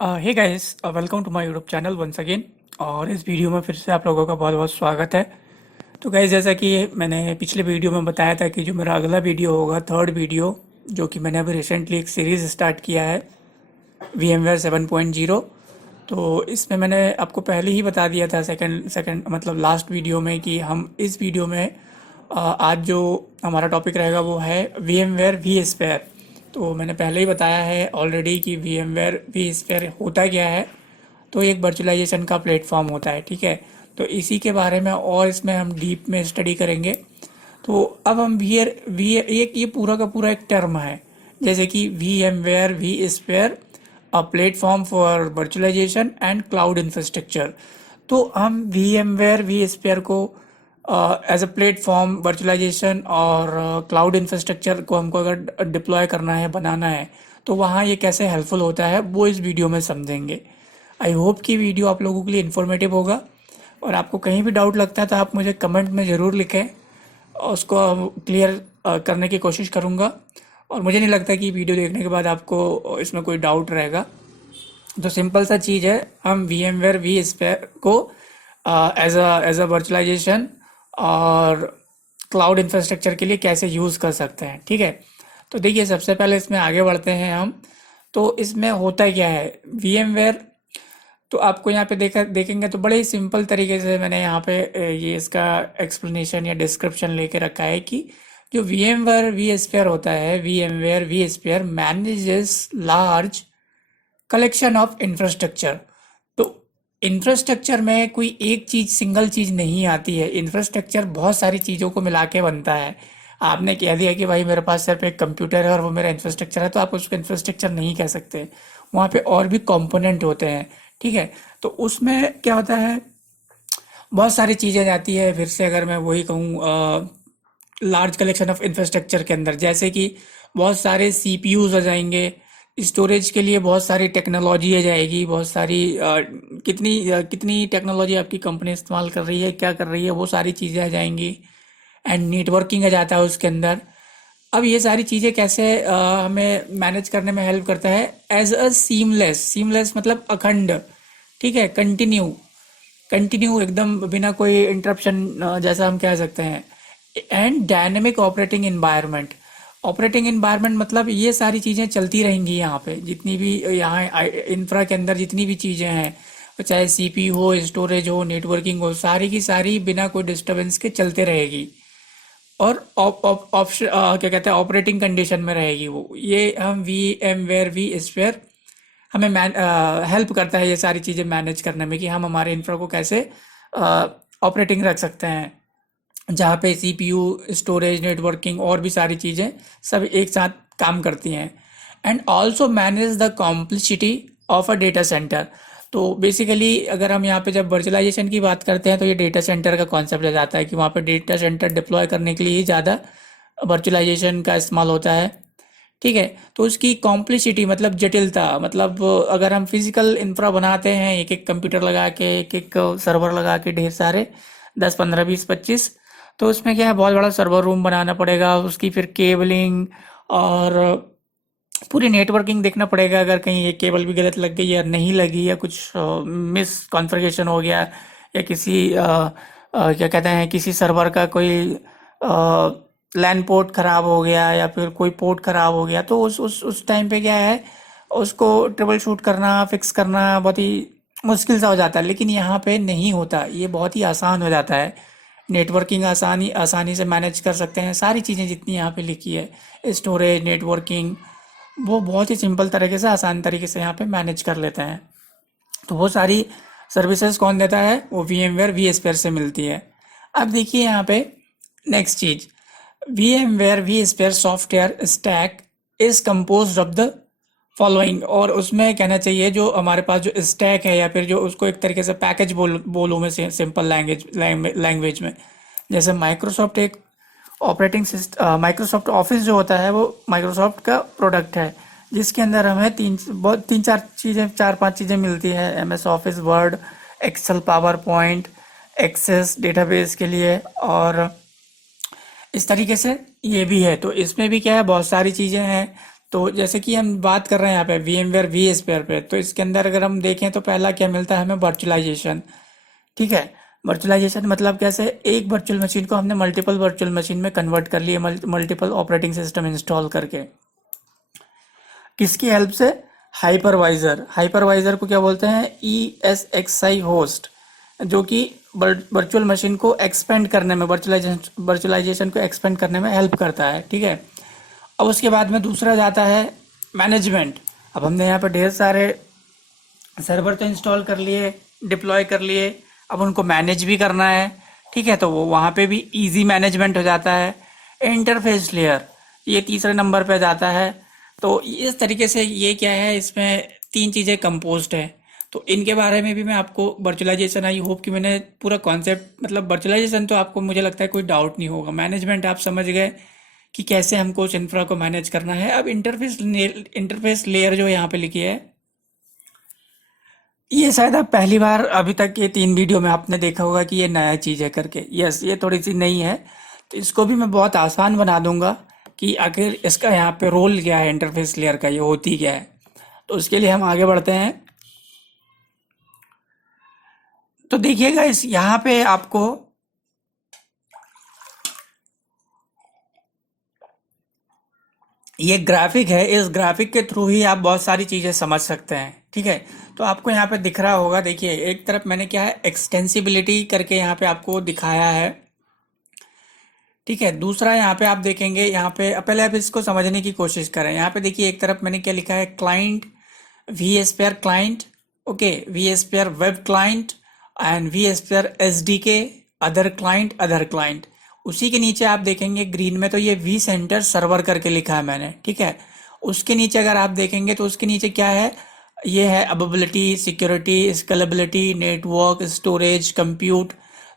Hey guys, welcome to my YouTube channel once again. और इस video में फिर से आप लोगों का बहुत बहुत स्वागत है। तो गाइस, जैसा कि मैंने पिछले वीडियो में बताया था कि जो मेरा अगला वीडियो होगा, थर्ड वीडियो, जो कि मैंने अभी रिसेंटली एक सीरीज़ स्टार्ट किया है, VMware 7.0। तो इसमें मैंने आपको पहले ही बता दिया था सेकंड सेकंड मतलब लास्ट वीडियो में कि हम इस वीडियो में आज जो हमारा टॉपिक रहेगा वो है VMware vSphere। तो मैंने पहले ही बताया है ऑलरेडी कि VMware vSphere होता क्या है। तो एक वर्चुअलाइजेशन का प्लेटफॉर्म होता है, ठीक है। तो इसी के बारे में और इसमें हम डीप में स्टडी करेंगे। तो अब हम वी एक ये पूरा का पूरा एक टर्म है, जैसे कि VMware vSphere, a platform for virtualization and cloud infrastructure. तो हम VMware vSphere को एज अ प्लेटफॉर्म वर्चुअलाइजेशन और क्लाउड इंफ्रास्ट्रक्चर को हमको अगर डिप्लॉय करना है, बनाना है, तो वहाँ ये कैसे हेल्पफुल होता है वो इस वीडियो में समझेंगे। आई होप कि वीडियो आप लोगों के लिए इन्फॉर्मेटिव होगा। और आपको कहीं भी डाउट लगता है तो आप मुझे कमेंट में ज़रूर लिखें, और उसको क्लियर करने की कोशिश करूँगा। और मुझे नहीं लगता कि वीडियो देखने के बाद आपको इसमें कोई डाउट रहेगा। तो सिंपल सा चीज़ है, हम VMware vSphere को एज अ वर्चुअलाइजेशन और क्लाउड इंफ्रास्ट्रक्चर के लिए कैसे यूज़ कर सकते हैं, ठीक है। तो देखिए, सबसे पहले इसमें आगे बढ़ते हैं हम। तो इसमें होता क्या है VMware। तो आपको यहाँ पे देखेंगे तो बड़े ही सिंपल तरीके से मैंने यहाँ पे ये इसका एक्सप्लेनेशन या डिस्क्रिप्शन लेके रखा है कि जो VMware vSphere होता है, VMware vSphere manages large collection of infrastructure. तो इंफ्रास्ट्रक्चर में कोई एक चीज़, सिंगल चीज़ नहीं आती है। इंफ्रास्ट्रक्चर बहुत सारी चीज़ों को मिला के बनता है। आपने कह दिया कि भाई मेरे पास सिर्फ एक कंप्यूटर है और वो मेरा इंफ्रास्ट्रक्चर है, तो आप उसको इंफ्रास्ट्रक्चर नहीं कह सकते। वहाँ पे और भी कंपोनेंट होते हैं, ठीक है। तो उसमें क्या होता है, बहुत सारी चीज़ें जाती है। फिर से अगर मैं वही कहूँ, लार्ज कलेक्शन ऑफ इंफ्रास्ट्रक्चर के अंदर, जैसे कि बहुत सारे CPUs आ जाएंगे, स्टोरेज के लिए बहुत सारी टेक्नोलॉजी आ जाएगी, बहुत सारी कितनी टेक्नोलॉजी आपकी कंपनी इस्तेमाल कर रही है, क्या कर रही है, वो सारी चीज़ें आ जाएंगी। एंड नेटवर्किंग आ जाता है उसके अंदर। अब ये सारी चीज़ें कैसे हमें मैनेज करने में हेल्प करता है, एज अ सीमलेस। सीमलेस मतलब अखंड, ठीक है, कंटिन्यू, कंटिन्यू एकदम बिना कोई इंटरप्शन, जैसा हम कह सकते हैं। And dynamic operating environment. Operating environment मतलब ये सारी चीज़ें चलती रहेंगी यहाँ पे, जितनी भी यहाँ इंफ्रा के अंदर जितनी भी चीज़ें हैं, चाहे CPU हो, स्टोरेज हो, नेटवर्किंग हो, सारी की सारी बिना कोई डिस्टरबेंस के चलते रहेगी। और ऑप्शन क्या कहते हैं, ऑपरेटिंग कंडीशन में रहेगी वो। ये हम VMware vSphere हमें हेल्प करता है ये सारी चीज़ें मैनेज करने में, कि हम हमारे इंफ्रा को कैसे ऑपरेटिंग रख सकते हैं, जहाँ पे CPU, स्टोरेज, नेटवर्किंग और भी सारी चीज़ें सब एक साथ काम करती हैं। And also manage the complexity of a data centre. तो बेसिकली अगर हम यहाँ पे जब वर्चुअलाइजेशन की बात करते हैं तो ये डेटा सेंटर का कॉन्सेप्ट आ जाता है, कि वहाँ पे डेटा सेंटर डिप्लॉय करने के लिए ही ज़्यादा वर्चुअलाइजेशन का इस्तेमाल होता है, ठीक है। तो उसकी कॉम्प्लिसिटी मतलब जटिलता, मतलब अगर हम फिजिकल इंफ्रा बनाते हैं, एक एक कंप्यूटर लगा के, एक एक सर्वर लगा के, ढेर सारे 10 15 20 25, तो उसमें क्या है, बहुत बड़ा सर्वर रूम बनाना पड़ेगा, उसकी फिर केबलिंग और पूरी नेटवर्किंग देखना पड़ेगा। अगर कहीं एक केबल भी गलत लग गई या नहीं लगी, या कुछ मिस कॉन्फ़िगरेशन हो गया, या किसी क्या कहते हैं, किसी सर्वर का कोई लैन पोर्ट ख़राब हो गया, या फिर कोई पोर्ट ख़राब हो गया, तो उस टाइम पे क्या है, उसको ट्रबल शूट करना, फिक्स करना बहुत ही मुश्किल सा हो जाता है। लेकिन यहाँ पे नहीं होता, ये बहुत ही आसान हो जाता है। नेटवर्किंग आसानी आसानी से मैनेज कर सकते हैं, सारी चीज़ें जितनी यहाँ पे लिखी है, स्टोरेज, नेटवर्किंग, वो बहुत ही सिंपल तरीके से, आसान तरीके से यहाँ पे मैनेज कर लेते हैं। तो वो सारी सर्विसेज कौन देता है, वो VMware vSphere से मिलती है। अब देखिए यहाँ पे नेक्स्ट चीज, VMware vSphere software stack is compose of the following. और उसमें कहना चाहिए जो हमारे पास जो स्टैक है, या फिर जो उसको एक तरीके से पैकेज बोलूँ मैं सिंपल लैंग्वेज में, जैसे माइक्रोसॉफ्ट एक ऑपरेटिंग सिस्टम, माइक्रोसॉफ्ट ऑफिस जो होता है वो माइक्रोसॉफ्ट का प्रोडक्ट है, जिसके अंदर हमें तीन चार चीज़ें, चार पांच चीज़ें मिलती है। MS Office, Word, Excel, PowerPoint, Access database के लिए, और इस तरीके से ये भी है। तो इसमें भी क्या है, बहुत सारी चीज़ें हैं, तो जैसे कि हम बात कर रहे हैं यहाँ पे VMware vSphere पे, तो इसके अंदर अगर हम देखें तो पहला क्या मिलता है हमें, वर्चुअलाइजेशन। ठीक है, वर्चुअलाइजेशन मतलब कैसे, एक वर्चुअल मशीन को हमने मल्टीपल वर्चुअल मशीन में कन्वर्ट कर लिए, मल्टीपल ऑपरेटिंग सिस्टम इंस्टॉल करके। किसकी हेल्प से? हाइपरवाइजर। हाइपरवाइजर को क्या बोलते हैं? ESXi होस्ट, जो कि वर्चुअल मशीन को एक्सपेंड करने में, वर्चुअलाइजेशन को एक्सपेंड करने में हेल्प करता है। ठीक है, अब उसके बाद में दूसरा जाता है मैनेजमेंट। अब हमने यहाँ पर ढेर सारे सर्वर तो इंस्टॉल कर लिए, डिप्लॉय कर लिए, अब उनको मैनेज भी करना है। ठीक है, तो वो वहाँ पे भी इजी मैनेजमेंट हो जाता है। इंटरफेस लेयर, ये तीसरे नंबर पे जाता है। तो इस तरीके से ये क्या है, इसमें तीन चीज़ें कंपोज्ड है। तो इनके बारे में भी मैं आपको, वर्चुअलाइजेशन, आई होप कि मैंने पूरा कॉन्सेप्ट, मतलब वर्चुअलाइजेशन तो आपको मुझे लगता है कोई डाउट नहीं होगा। मैनेजमेंट आप समझ गए कि कैसे हमको उस इंफ्रा को मैनेज करना है। अब इंटरफेस लेयर जो यहाँ पे लिखी है, ये शायद आप पहली बार अभी तक ये 3 वीडियो में आपने देखा होगा कि ये नया चीज़ है करके। यस, ये थोड़ी सी नई है, तो इसको भी मैं बहुत आसान बना दूंगा कि आखिर इसका यहाँ पे रोल क्या है, इंटरफेस लेयर का ये होती क्या है। तो उसके लिए हम आगे बढ़ते हैं। तो देखिएगा, इस यहाँ पे आपको ये ग्राफिक है, इस ग्राफिक के थ्रू ही आप बहुत सारी चीज़ें समझ सकते हैं। ठीक है, तो आपको यहाँ पे दिख रहा होगा, देखिए एक तरफ मैंने क्या है, एक्सटेंसिबिलिटी करके यहाँ पे आपको दिखाया है। ठीक है, दूसरा यहाँ पे आप देखेंगे, यहाँ पे पहले आप इसको समझने की कोशिश करें। यहाँ पे देखिए एक तरफ मैंने क्या लिखा है, client, vSphere client, okay, vSphere web client and vSphere SDK, other client. उसी के नीचे आप देखेंगे ग्रीन में, तो ये vCenter सर्वर करके लिखा है मैंने। ठीक है, उसके नीचे अगर आप देखेंगे तो उसके नीचे क्या है, ये है availability, security, scalability, network, storage, compute.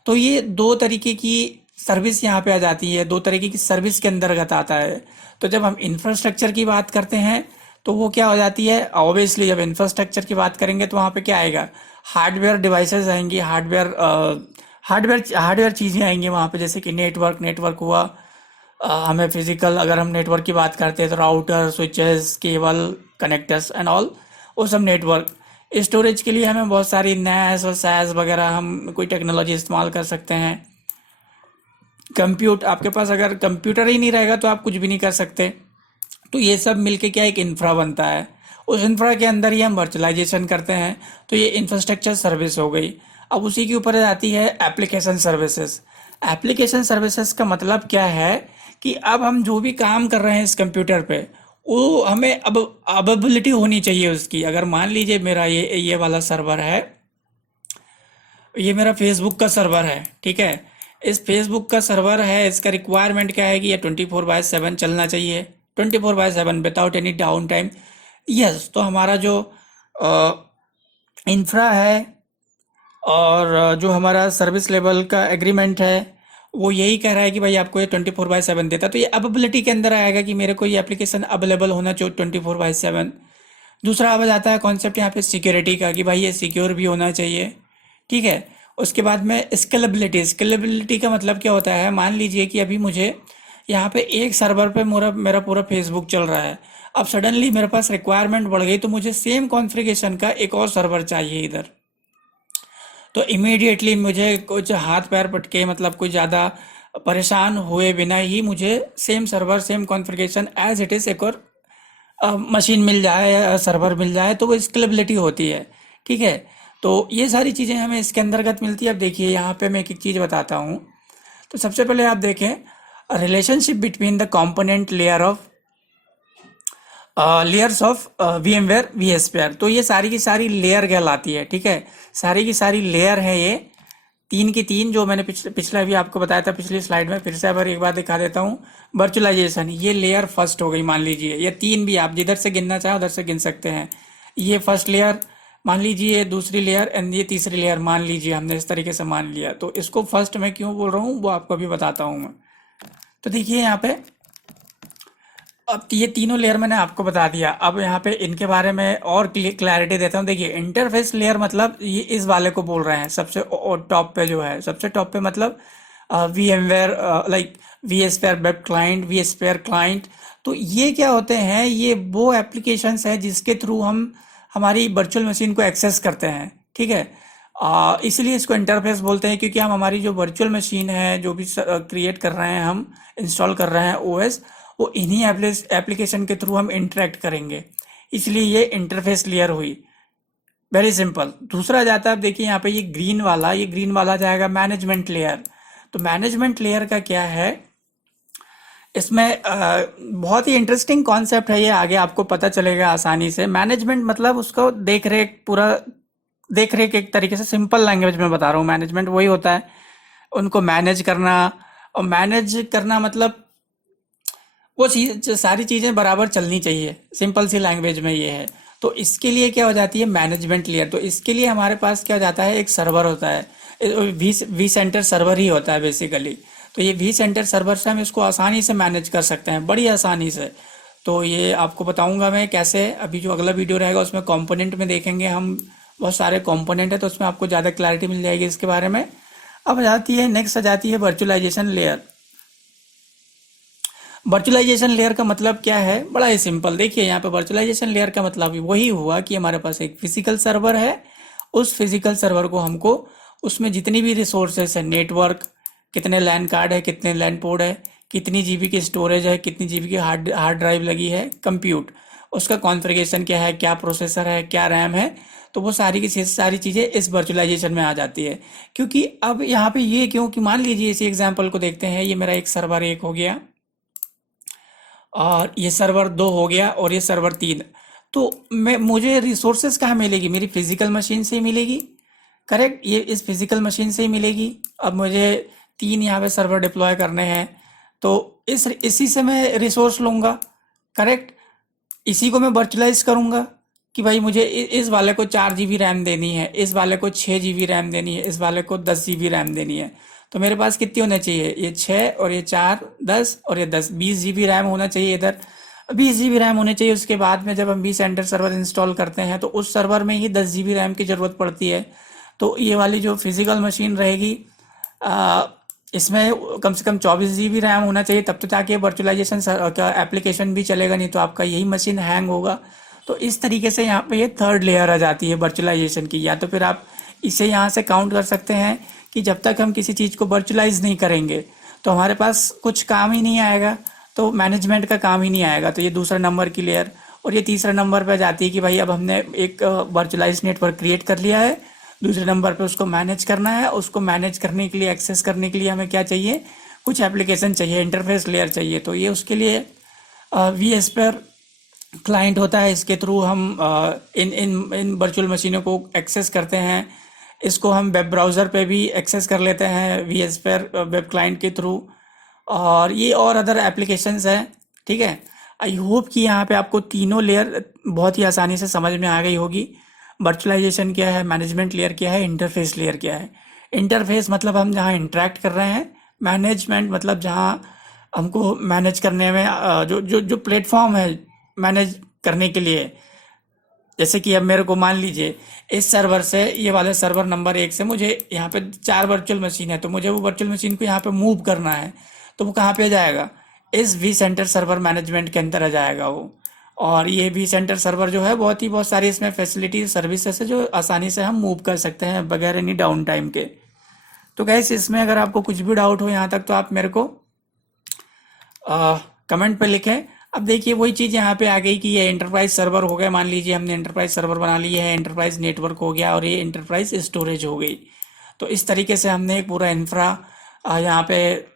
तो ये दो तरीके की सर्विस यहाँ पे आ जाती है, दो तरीके की सर्विस के अंतर्गत आता है। तो जब हम इंफ्रास्ट्रक्चर की बात करते हैं तो वो क्या हो जाती है, ऑब्वियसली जब इंफ्रास्ट्रक्चर की बात करेंगे तो वहाँ पे क्या आएगा, हार्डवेयर डिवाइसेस आएंगी, हार्डवेयर चीज़ें आएंगी वहाँ पे, जैसे कि नेटवर्क हुआ। हमें फिजिकल, अगर हम नेटवर्क की बात करते हैं तो router, switches, cable, connectors and all, वो सब नेटवर्क। स्टोरेज के लिए हमें बहुत सारी NAS और SAS वगैरह, हम कोई टेक्नोलॉजी इस्तेमाल कर सकते हैं। आपके पास अगर कंप्यूटर ही नहीं रहेगा तो आप कुछ भी नहीं कर सकते। तो ये सब मिलके क्या एक इंफ्रा बनता है, उस इंफ्रा के अंदर ही हम वर्चुअलाइजेशन करते हैं। तो ये इंफ्रास्ट्रक्चर सर्विस हो गई। अब उसी के ऊपर आती है एप्लीकेशन सर्विसेज। एप्लीकेशन सर्विसेज का मतलब क्या है कि अब हम जो भी काम कर रहे हैं इस कंप्यूटर पे, वो हमें अब अवेलेबिलिटी होनी चाहिए उसकी। अगर मान लीजिए मेरा ये वाला सर्वर है, ये मेरा फेसबुक का सर्वर है। ठीक है, इस फेसबुक का सर्वर है, इसका रिक्वायरमेंट क्या है कि ये 24/7 चलना चाहिए, 24/7 without any down time. Yes, तो हमारा जो इंफ्रा है और जो हमारा सर्विस लेवल का एग्रीमेंट है, वो यही कह रहा है कि भाई आपको ये 24/7 देता है। तो ये अवेलेबिलिटी के अंदर आएगा कि मेरे को ये एप्लीकेशन अवेलेबल होना चाहिए 24/7। दूसरा अब आता है कॉन्सेप्ट यहाँ पे सिक्योरिटी का, कि भाई ये सिक्योर भी होना चाहिए। ठीक है, उसके बाद में स्केलेबिलिटी का मतलब क्या होता है, मान लीजिए कि अभी मुझे यहाँ पे एक सर्वर पे मेरा पूरा फेसबुक चल रहा है। अब सडनली मेरे पास रिक्वायरमेंट बढ़ गई, तो मुझे सेम कॉन्फ़िगरेशन का एक और सर्वर चाहिए इधर। तो इमीडिएटली मुझे कुछ हाथ पैर पटके, मतलब कुछ ज़्यादा परेशान हुए बिना ही मुझे same server, same configuration as it is एक और मशीन मिल जाए, सर्वर मिल जाए, तो वो स्केलेबिलिटी होती है। ठीक है, तो ये सारी चीज़ें हमें इसके अंतर्गत मिलती है। अब देखिए यहाँ पे मैं एक एक चीज़ बताता हूँ। तो सबसे पहले आप देखें, relationship between the component layers of VMware vSphere। तो ये सारी की सारी लेयर कहलाती है। ठीक है, सारी की सारी लेयर है ये, तीन की तीन, जो मैंने पिछला भी आपको बताया था पिछली स्लाइड में। फिर से एक बार दिखा देता हूँ। वर्चुअलाइजेशन, ये लेयर फर्स्ट हो गई, मान लीजिए। ये तीन भी आप जिधर से गिनना चाहे उधर से गिन सकते हैं। ये फर्स्ट लेयर मान लीजिए, दूसरी लेयर एंड ये तीसरी लेयर मान लीजिए, हमने इस तरीके से मान लिया। तो इसको फर्स्ट में क्यों बोल रहा हूँ वो आपको अभी बताता हूँ मैं। तो देखिए यहाँ पे, अब ये तीनों लेयर मैंने आपको बता दिया। अब यहाँ पे इनके बारे में और क्लैरिटी देता हूँ। देखिए इंटरफेस लेयर मतलब ये इस वाले को बोल रहे हैं, सबसे टॉप पे जो है, सबसे टॉप पे मतलब VMware, like vSphere web client, vSphere client. तो ये क्या होते हैं, ये वो एप्लीकेशंस हैं जिसके थ्रू हम हमारी वर्चुअल मशीन को एक्सेस करते हैं, ठीक है। इसलिए इसको इंटरफेस बोलते हैं, क्योंकि हम हमारी जो वर्चुअल मशीन है, जो भी क्रिएट कर रहे हैं, हम इंस्टॉल कर रहे हैं ओएस, वो इन्हीं एप्लीकेशन के थ्रू हम इंटरेक्ट करेंगे, इसलिए ये इंटरफेस लेयर हुई। Very simple. दूसरा जाता है, अब देखिए यहाँ पे ये ग्रीन वाला जाएगा मैनेजमेंट लेयर। तो मैनेजमेंट लेयर का क्या है, इसमें बहुत ही इंटरेस्टिंग कॉन्सेप्ट है ये, आगे आपको पता चलेगा आसानी से। मैनेजमेंट मतलब उसको देख रेख, पूरा देख रेख, एक तरीके से सिंपल लैंग्वेज में बता रहा हूँ। मैनेजमेंट वही होता है, उनको मैनेज करना। और मैनेज करना मतलब वो चीज, सारी चीजें बराबर चलनी चाहिए, सिंपल सी लैंग्वेज में ये है। तो इसके लिए क्या हो जाती है मैनेजमेंट लेयर। तो इसके लिए हमारे पास क्या हो जाता है, एक सर्वर होता है, वी सेंटर सर्वर ही होता है बेसिकली। तो ये वी सेंटर सर्वर से हम इसको आसानी से मैनेज कर सकते हैं, बड़ी आसानी से। तो ये आपको बताऊंगा मैं कैसे, अभी जो अगला वीडियो रहेगा उसमें कंपोनेंट में देखेंगे हम, बहुत सारे कंपोनेंट है, तो उसमें आपको ज़्यादा क्लैरिटी मिल जाएगी इसके बारे में। अब आ जाती है, नेक्स्ट आ जाती है वर्चुअलाइजेशन लेयर। वर्चुअलाइजेशन लेयर का मतलब क्या है, बड़ा ही सिंपल। देखिए यहाँ पे वर्चुअलाइजेशन लेयर का मतलब वही हुआ कि हमारे पास एक फिजिकल सर्वर है, उस फिजिकल सर्वर को हमको उसमें जितनी भी रिसोर्सेस है, नेटवर्क, कितने लैन कार्ड है, कितने लैन पोर्ट है, कितनी जीबी की स्टोरेज है, कितनी जीबी की हार्ड ड्राइव लगी है, कंप्यूट, उसका कॉन्फ़िगरेशन क्या है, क्या प्रोसेसर है, क्या रैम है, तो वो सारी की सारी चीज़ें इस वर्चुअलाइजेशन में आ जाती है। क्योंकि अब यहाँ पे ये क्यों, कि मान लीजिए इसी एग्जांपल को देखते हैं, ये मेरा एक सर्वर एक हो गया, और ये सर्वर दो हो गया, और ये सर्वर तीन। तो मैं मुझे रिसोर्सेज कहाँ मिलेगी, मेरी फिजिकल मशीन से ही मिलेगी, करेक्ट, ये इस फिजिकल मशीन से ही मिलेगी। अब मुझे तीन यहाँ पे सर्वर डिप्लॉय करने हैं, तो इसी से मैं रिसोर्स लूँगा, करेक्ट। इसी को मैं वर्चुअलाइज करूँगा कि भाई मुझे इस वाले को 4 GB रैम देनी है, इस वाले को 6 GB रैम देनी है, इस वाले को 10 GB रैम देनी है। तो मेरे पास कितनी होना चाहिए, ये 6 और ये 4, 10 और ये 10, 20 GB रैम होना चाहिए इधर, 20 GB रैम होने चाहिए। उसके बाद में जब हम वी सेंटर सर्वर इंस्टॉल करते हैं तो उस सर्वर में ही 10 GB रैम की ज़रूरत पड़ती है। तो ये वाली जो फिजिकल मशीन रहेगी, इसमें कम से कम 24 GB रैम होना चाहिए, तब तो जाके वर्चुअलाइजेशन का एप्लीकेशन भी चलेगा, नहीं तो आपका यही मशीन हैंग होगा। तो इस तरीके से यहाँ पे ये थर्ड लेयर आ जाती है वर्चुअलाइजेशन की। या तो फिर आप इसे यहाँ से काउंट कर सकते हैं कि जब तक हम किसी चीज़ को वर्चुअलाइज नहीं करेंगे तो हमारे पास कुछ काम ही नहीं आएगा, तो मैनेजमेंट का काम ही नहीं आएगा। तो ये दूसरा नंबर की लेयर। और ये तीसरा नंबर पे जाती है कि भाई अब हमने एक वर्चुअलाइज नेटवर्क क्रिएट कर लिया है, दूसरे नंबर पे उसको मैनेज करना है। उसको मैनेज करने के लिए, एक्सेस करने के लिए हमें क्या चाहिए, कुछ एप्लीकेशन चाहिए, इंटरफेस लेयर चाहिए। तो ये उसके लिए वी एस पर क्लाइंट होता है, इसके थ्रू हम इन वर्चुअल मशीनों को एक्सेस करते हैं। इसको हम वेब ब्राउज़र पे भी एक्सेस कर लेते हैं वी एस पर वेब क्लाइंट के थ्रू, और ये और अदर एप्लीकेशंस हैं, ठीक है। आई होप कि यहाँ पे आपको तीनों लेयर बहुत ही आसानी से समझ में आ गई होगी। वर्चुअलाइजेशन क्या है, मैनेजमेंट लेयर क्या है, इंटरफेस लेयर क्या है। इंटरफेस मतलब हम जहाँ इंटरेक्ट कर रहे हैं, मैनेजमेंट मतलब जहाँ हमको मैनेज करने में जो जो जो प्लेटफॉर्म है मैनेज करने के लिए। जैसे कि अब मेरे को मान लीजिए इस सर्वर से, ये वाले सर्वर नंबर 1 से मुझे यहाँ पे 4 वर्चुअल मशीन है, तो मुझे वो वर्चुअल मशीन को यहाँ पे मूव करना है, तो वो कहाँ पे जाएगा, इस वी सेंटर सर्वर मैनेजमेंट के अंदर आ जाएगा वो। और ये वी सेंटर सर्वर जो है बहुत सारी इसमें फैसिलिटी सर्विसेज है जो आसानी से हम मूव कर सकते हैं बगैर एनी डाउन टाइम के। तो गैस इसमें अगर आपको कुछ भी डाउट हो यहाँ तक तो आप मेरे को कमेंट पे लिखें। अब देखिए वही चीज़ यहाँ पे आ गई कि ये एंटरप्राइज सर्वर हो गया, मान लीजिए हमने एंटरप्राइज सर्वर बना लिया है, एंटरप्राइज नेटवर्क हो गया, और ये एंटरप्राइज स्टोरेज हो गई। तो इस तरीके से हमने एक पूरा इंफ्रा यहाँ पे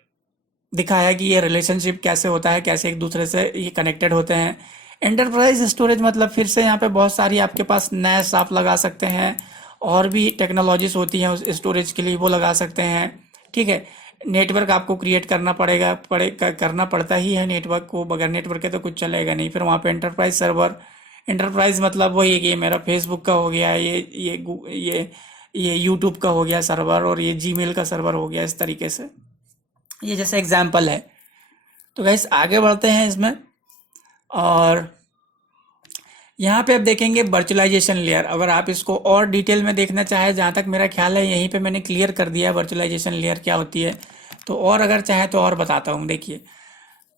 दिखाया कि ये रिलेशनशिप कैसे होता है, कैसे एक दूसरे से ये कनेक्टेड होते हैं। एंटरप्राइज स्टोरेज मतलब फिर से यहाँ पे बहुत सारी आपके पास नैस आप लगा सकते हैं, और भी टेक्नोलॉजीज होती हैं उस स्टोरेज के लिए, वो लगा सकते हैं, ठीक है। नेटवर्क आपको क्रिएट करना करना पड़ता ही है नेटवर्क को, बगैर नेटवर्क के तो कुछ चलेगा नहीं। फिर वहाँ पे एंटरप्राइज सर्वर, एंटरप्राइज मतलब वही है कि ये मेरा फेसबुक का हो गया, ये यूट्यूब का हो गया सर्वर, और ये जीमेल का सर्वर हो गया, इस तरीके से। ये जैसे एग्जाम्पल है। तो गाइस आगे बढ़ते हैं इसमें, और यहाँ पे आप देखेंगे वर्चुअलाइजेशन लेयर। अगर आप इसको और डिटेल में देखना चाहें, जहाँ तक मेरा ख्याल है यहीं पे मैंने क्लियर कर दिया वर्चुअलाइजेशन लेयर क्या होती है, तो और अगर चाहें तो और बताता हूँ। देखिए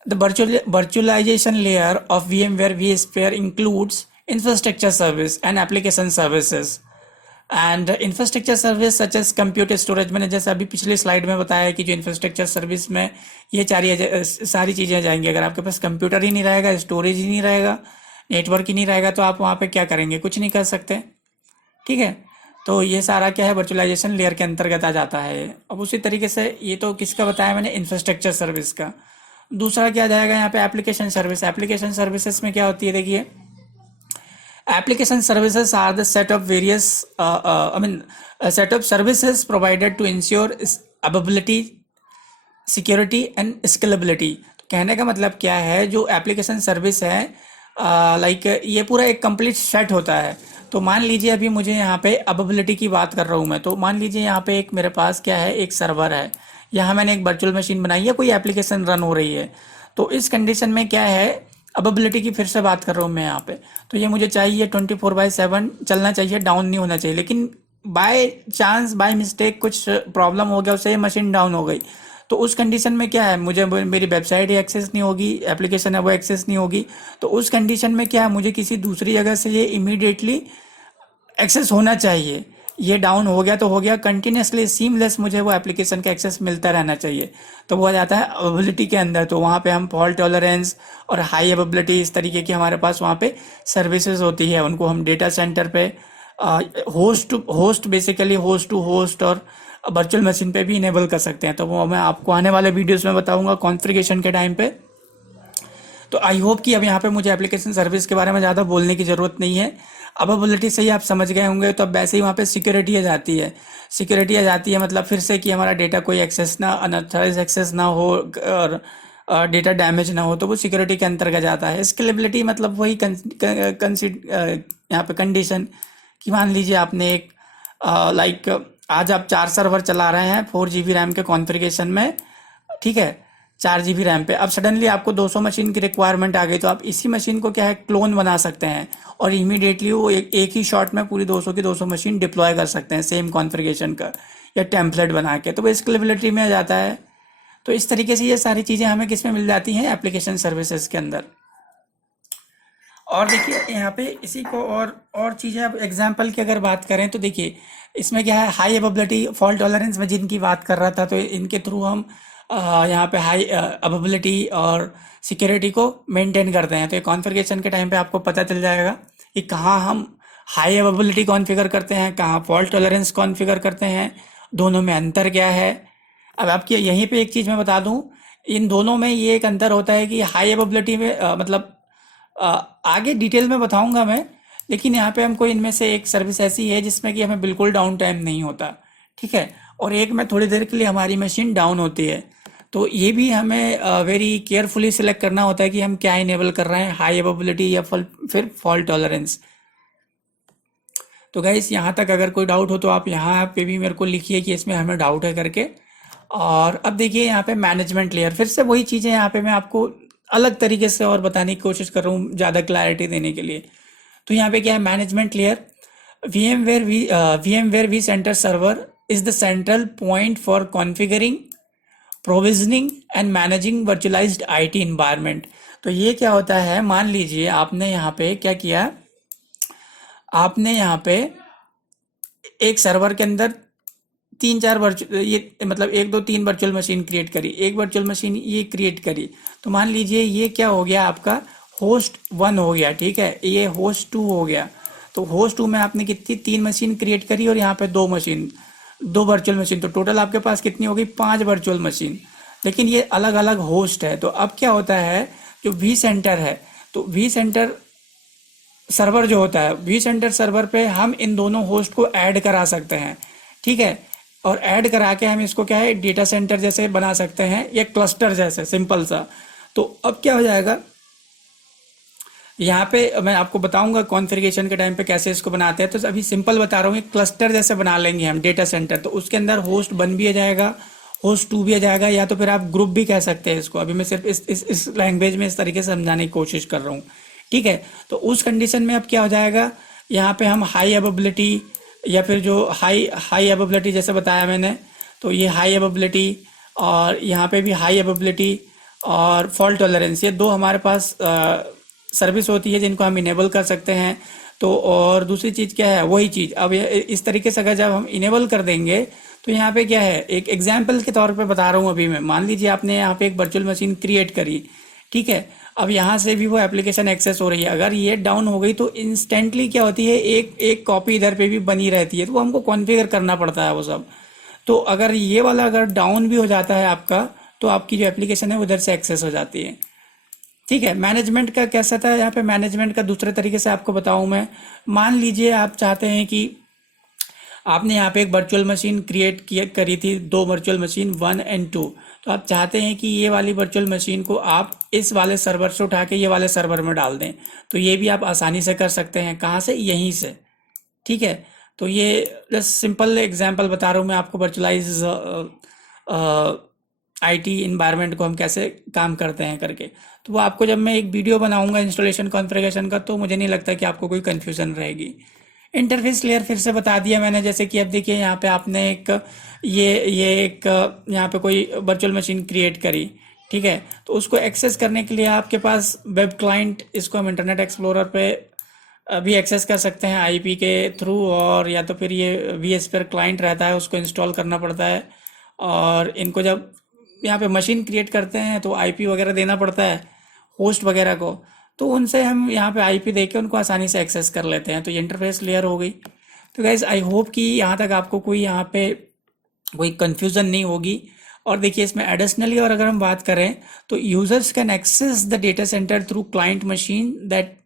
The virtualization layer of VMware vSphere includes infrastructure service and application services. And infrastructure service such as computer storage, मैंने जैसे अभी पिछले स्लाइड में बताया कि जो इंफ्रास्ट्रक्चर सर्विस में ये सारी चीज़ें जाएंगी। अगर आपके पास कंप्यूटर ही नहीं रहेगा, स्टोरेज ही नहीं रहेगा, नेटवर्क ही नहीं रहेगा, तो आप वहाँ पे क्या करेंगे? कुछ नहीं कर सकते। ठीक है, तो ये सारा क्या है, वर्चुअलाइजेशन लेयर के अंतर्गत आ जाता है। अब उसी तरीके से ये तो किसका बताया मैंने, इंफ्रास्ट्रक्चर सर्विस का। दूसरा क्या जाएगा यहाँ पे, एप्लीकेशन सर्विस। एप्लीकेशन सर्विसेज में क्या होती है, देखिए, application services are the set of various a set of services provided to ensure availability, security and scalability. तो कहने का मतलब क्या है, जो एप्लीकेशन सर्विस है लाइक ये पूरा एक कंप्लीट सेट होता है। तो मान लीजिए अभी मुझे यहाँ पे अवेलेबिलिटी की बात कर रहा हूँ मैं, तो मान लीजिए यहाँ पे एक मेरे पास क्या है, एक सर्वर है, यहाँ मैंने एक वर्चुअल मशीन बनाई है, कोई एप्लीकेशन रन हो रही है। तो इस कंडीशन में क्या है, अवेलेबिलिटी की फिर से बात कर रहा हूँ मैं यहाँ पे, तो ये मुझे चाहिए 24/7 चलना चाहिए, डाउन नहीं होना चाहिए। लेकिन बाय चांस, बाय मिस्टेक कुछ प्रॉब्लम हो गया, उससे ये मशीन डाउन हो गई, तो उस कंडीशन में क्या है, मुझे मेरी वेबसाइट एक्सेस नहीं होगी, एप्लीकेशन है वो एक्सेस नहीं होगी। तो उस कंडीशन में क्या है, मुझे किसी दूसरी जगह से ये इमीडिएटली एक्सेस होना चाहिए। ये डाउन हो गया तो हो गया, कंटिन्यूसली सीमलेस मुझे वो एप्लीकेशन का एक्सेस मिलता रहना चाहिए। तो वो आ जाता है अवेलेबिलिटी के अंदर। तो वहाँ पे हम फॉल्ट टॉलरेंस और हाई अवेलेबिलिटी, इस तरीके की हमारे पास वहाँ पे सर्विसेज होती है। उनको हम डेटा सेंटर पे host to host, basically host to host और वर्चुअल मशीन पे भी इनेबल कर सकते हैं। तो वो मैं आपको आने वाले वीडियोस में बताऊंगा कॉन्फ़िगरेशन के टाइम पे। तो आई होप कि अब यहाँ पे मुझे एप्लीकेशन सर्विस के बारे में ज़्यादा बोलने की ज़रूरत नहीं है। अवेलेबिलिटी से ही आप समझ गए होंगे। तो अब वैसे ही वहाँ पे सिक्योरिटी आ जाती है। सिक्योरिटी आ जाती है मतलब फिर से कि हमारा डेटा कोई एक्सेस ना, अनऑथराइज एक्सेस ना हो और डेटा डैमेज ना हो, तो वो सिक्योरिटी के अंतर्गत जाता है। स्केलेबिलिटी मतलब वही यहाँ पे कंडीशन कि मान लीजिए आपने एक लाइक आज आप 4 सर्वर चला रहे हैं 4 GB रैम के कॉन्फ़िगरेशन में, ठीक है, 4 GB रैम पे। अब सडनली आपको 200 मशीन की रिक्वायरमेंट आ गई, तो आप इसी मशीन को क्या है, क्लोन बना सकते हैं और इमीडिएटली वो एक ही शॉट में पूरी 200 की 200 मशीन डिप्लॉय कर सकते हैं सेम कॉन्फ़िगरेशन का, या टेम्पलेट बना के। तो वो स्केलेबिलिटी में आ जाता है। तो इस तरीके से ये सारी चीज़ें हमें किस में मिल जाती हैं, एप्लीकेशन सर्विसेज के अंदर। और देखिए यहाँ पे इसी को और चीज़ें, अब एग्जांपल की अगर बात करें तो देखिए इसमें क्या है, हाई अवेलेबिलिटी, फॉल्ट टॉलरेंस में जिनकी बात कर रहा था, तो इनके थ्रू हम यहाँ पे हाई अवेलेबिलिटी और सिक्योरिटी को मेंटेन करते हैं। तो ये कॉन्फ़िगरेशन के टाइम पे आपको पता चल जाएगा कि कहाँ हम हाई अवेलेबिलिटी कॉन्फ़िगर करते हैं, कहाँ फॉल्ट टॉलरेंस कॉन्फ़िगर करते हैं, दोनों में अंतर क्या है। अब आपकी यहीं पे एक चीज़ मैं बता दूं, इन दोनों में ये एक अंतर होता है कि हाई अवेलेबिलिटी में मतलब आगे डिटेल में बताऊंगा मैं, लेकिन यहाँ पे हमको इनमें से एक सर्विस ऐसी है जिसमें कि हमें बिल्कुल डाउन टाइम नहीं होता, ठीक है, और एक में थोड़ी देर के लिए हमारी मशीन डाउन होती है। तो ये भी हमें वेरी केयरफुली सिलेक्ट करना होता है कि हम क्या इनेबल कर रहे हैं, हाई अवेलेबिलिटी या फिर फॉल्ट टॉलरेंस। तो गाइस यहाँ तक अगर कोई डाउट हो तो आप यहाँ पे भी मेरे को लिखिए कि इसमें हमें डाउट है करके। और अब देखिए यहाँ पे मैनेजमेंट लेयर, फिर से वही चीज़ें यहाँ पे मैं आपको अलग तरीके से और बताने की कोशिश कर रहा हूँ ज़्यादा क्लैरिटी देने के लिए। तो यहाँ पे क्या है, management layer, VMware vCenter server is the central point for configuring, provisioning and managing virtualized IT environment. तो ये क्या होता है, मान लीजिए आपने यहाँ पे क्या किया, आपने यहाँ पे एक सर्वर के अंदर 3-4 वर्चुअल, ये मतलब 1 2 3 वर्चुअल मशीन क्रिएट करी, एक वर्चुअल मशीन ये क्रिएट करी। तो मान लीजिए ये क्या हो गया, आपका होस्ट 1 हो गया, ठीक है, ये होस्ट 2 हो गया। तो होस्ट 2 में आपने कितनी 3 मशीन क्रिएट करी और यहाँ पे 2 वर्चुअल मशीन, तो टोटल आपके पास कितनी हो गई, 5 वर्चुअल मशीन। लेकिन ये अलग अलग होस्ट है। तो अब क्या होता है, जो वी सेंटर है, तो वी सेंटर सर्वर जो होता है, वी सेंटर सर्वर पे हम इन दोनों होस्ट को ऐड करा सकते हैं, ठीक है, और ऐड करा के हम इसको क्या है, डेटा सेंटर जैसे बना सकते हैं, या क्लस्टर जैसे सिंपल सा। तो अब क्या हो जाएगा, यहाँ पे मैं आपको बताऊंगा कॉन्फ़िगरेशन के टाइम पे कैसे इसको बनाते हैं। तो अभी सिंपल बता रहा हूँ, क्लस्टर जैसे बना लेंगे हम डेटा सेंटर। तो उसके अंदर होस्ट 1 भी आ जाएगा, होस्ट 2 भी आ जाएगा, या तो फिर आप ग्रुप भी कह सकते हैं इसको। अभी मैं सिर्फ इस लैंग्वेज में इस तरीके से समझाने की कोशिश कर रहा हूँ, ठीक है। तो उस कंडीशन में अब क्या हो जाएगा, यहाँ पे हम हाई अवेलेबिलिटी या फिर जो हाई अवेलेबिलिटी जैसे बताया मैंने, तो ये हाई अवेलेबिलिटी, और यहाँ पे भी हाई अवेलेबिलिटी, और फॉल्ट टॉलरेंस, ये दो हमारे पास सर्विस होती है जिनको हम इनेबल कर सकते हैं। तो और दूसरी चीज़ क्या है, वही चीज़ अब इस तरीके से अगर जब हम इनेबल कर देंगे तो यहाँ पे क्या है, एक एग्जाम्पल के तौर पे बता रहा हूँ अभी मैं। मान लीजिए आपने यहाँ पे एक वर्चुअल मशीन क्रिएट करी, ठीक है। अब यहाँ से भी वो एप्लीकेशन एक्सेस हो रही है, अगर ये डाउन हो गई तो इंस्टेंटली क्या होती है, एक एक कॉपी इधर पे भी बनी रहती है, तो वो हमको कॉन्फ़िगर करना पड़ता है वो सब। तो अगर ये वाला अगर डाउन भी हो जाता है आपका, तो आपकी जो एप्लीकेशन है उधर से एक्सेस हो जाती है, ठीक है। मैनेजमेंट का कैसा था यहाँ पे, मैनेजमेंट का दूसरे तरीके से आपको बताऊं मैं। मान लीजिए आप चाहते हैं कि आपने यहाँ पे एक वर्चुअल मशीन क्रिएट किया करी थी, दो वर्चुअल मशीन 1 और 2। तो आप चाहते हैं कि ये वाली वर्चुअल मशीन को आप इस वाले सर्वर से उठा के ये वाले सर्वर में डाल दें, तो ये भी आप आसानी से कर सकते हैं। कहाँ से, यहीं से, ठीक है। तो ये जस्ट सिंपल एग्जांपल बता रहा हूँ मैं आपको, वर्चुअलाइज आईटी इन्वायरमेंट को हम कैसे काम करते हैं करके। तो वो आपको जब मैं एक वीडियो बनाऊंगा इंस्टॉलेशन कॉन्फ़िगरेशन का, तो मुझे नहीं लगता कि आपको कोई कन्फ्यूज़न रहेगी। इंटरफेस लेयर फिर से बता दिया मैंने, जैसे कि अब देखिए यहाँ पे आपने एक ये एक यहाँ पे कोई वर्चुअल मशीन क्रिएट करी, ठीक है। तो उसको एक्सेस करने के लिए आपके पास वेब क्लाइंट, इसको हम इंटरनेट एक्सप्लोरर पे अभी एक्सेस कर सकते हैं आईपी के थ्रू, और या तो फिर ये वीएसपीआर क्लाइंट रहता है उसको इंस्टॉल करना पड़ता है। और इनको जब यहाँ पे मशीन क्रिएट करते हैं तो आईपी वगैरह देना पड़ता है होस्ट वगैरह को, तो उनसे हम यहाँ पे आईपी दे के उनको आसानी से एक्सेस कर लेते हैं। तो ये इंटरफेस लेयर हो गई। तो गाइज आई होप कि यहाँ तक आपको कोई यहाँ पे कोई कन्फ्यूज़न नहीं होगी। और देखिए इसमें एडिशनली और अगर हम बात करें तो users can access the data center through client machine that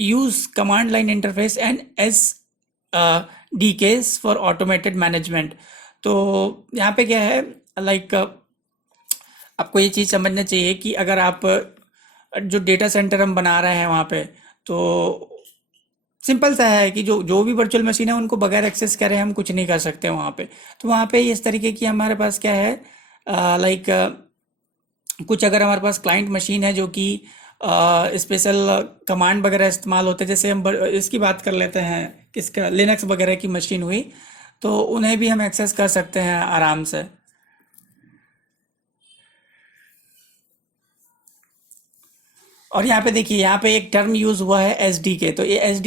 use command line interface and S D Ks for automated management. तो यहाँ पे क्या है, लाइक आपको ये चीज़ समझना चाहिए कि अगर आप जो डेटा सेंटर हम बना रहे हैं वहाँ पे, तो सिंपल सा है कि जो जो भी वर्चुअल मशीन है उनको बगैर एक्सेस करे हम कुछ नहीं कर सकते वहाँ पे। तो वहाँ पे इस तरीके की हमारे पास क्या है, लाइक कुछ अगर हमारे पास क्लाइंट मशीन है जो कि स्पेशल कमांड वगैरह इस्तेमाल होते हैं, जैसे हम इसकी बात कर लेते हैं, किसका, लिनक्स वगैरह की मशीन हुई, तो उन्हें भी हम एक्सेस कर सकते हैं आराम से। और यहाँ पे देखिए, यहाँ पे एक टर्म यूज हुआ है एस डी के। तो ये एस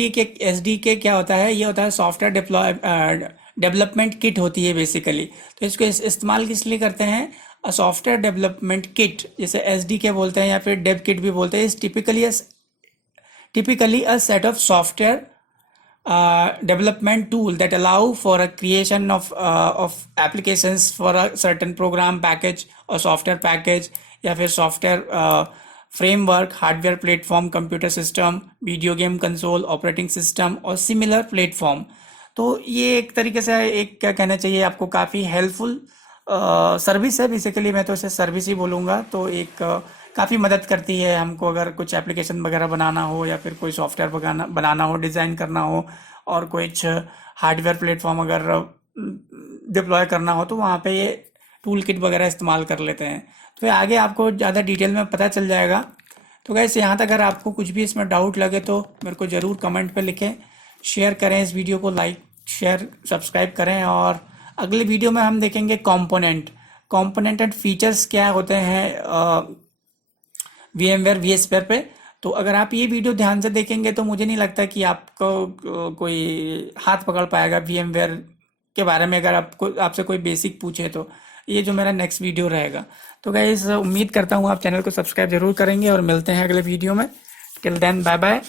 डी के क्या होता है, ये होता है सॉफ्टवेयर डेवलपमेंट किट होती है बेसिकली। तो इसको इस्तेमाल किस लिए करते हैं, सॉफ्टवेयर डेवलपमेंट किट, जैसे एस डी के बोलते हैं या फिर डेव किट भी बोलते हैं। इस typically a set of software development tool that allow for a creation of applications for a certain program package or software package, या फिर software framework, hardware platform, computer system, video game console, operating system और similar platform. तो ये एक तरीके से एक क्या कहना चाहिए आपको, काफ़ी हेल्पफुल सर्विस है बेसिकली, मैं तो इसे सर्विस ही बोलूँगा। तो एक काफ़ी मदद करती है हमको, अगर कुछ एप्लीकेशन वगैरह बनाना हो या फिर कोई सॉफ्टवेयर बनाना हो, डिज़ाइन करना हो, और कुछ हार्डवेयर प्लेटफॉर्म अगर डिप्लॉय करना हो, तो वहाँ पे ये टूल किट वगैरह इस्तेमाल कर लेते हैं। तो ये आगे आपको ज़्यादा डिटेल में पता चल जाएगा। तो गैस यहाँ तक अगर आपको कुछ भी इसमें डाउट लगे तो मेरे को ज़रूर कमेंट पे लिखें, शेयर करें इस वीडियो को, लाइक शेयर सब्सक्राइब करें। और अगले वीडियो में हम देखेंगे कंपोनेंट एंड फीचर्स क्या होते हैं VMware vSphere पे। तो अगर आप ये वीडियो ध्यान से देखेंगे तो मुझे नहीं लगता कि आपको कोई हाथ पकड़ पाएगा VMware के बारे में, अगर आपको आपसे कोई बेसिक पूछे तो। ये जो मेरा नेक्स्ट वीडियो रहेगा। तो गाइस उम्मीद करता हूँ आप चैनल को सब्सक्राइब जरूर करेंगे, और मिलते हैं अगले वीडियो में। Till then bye bye.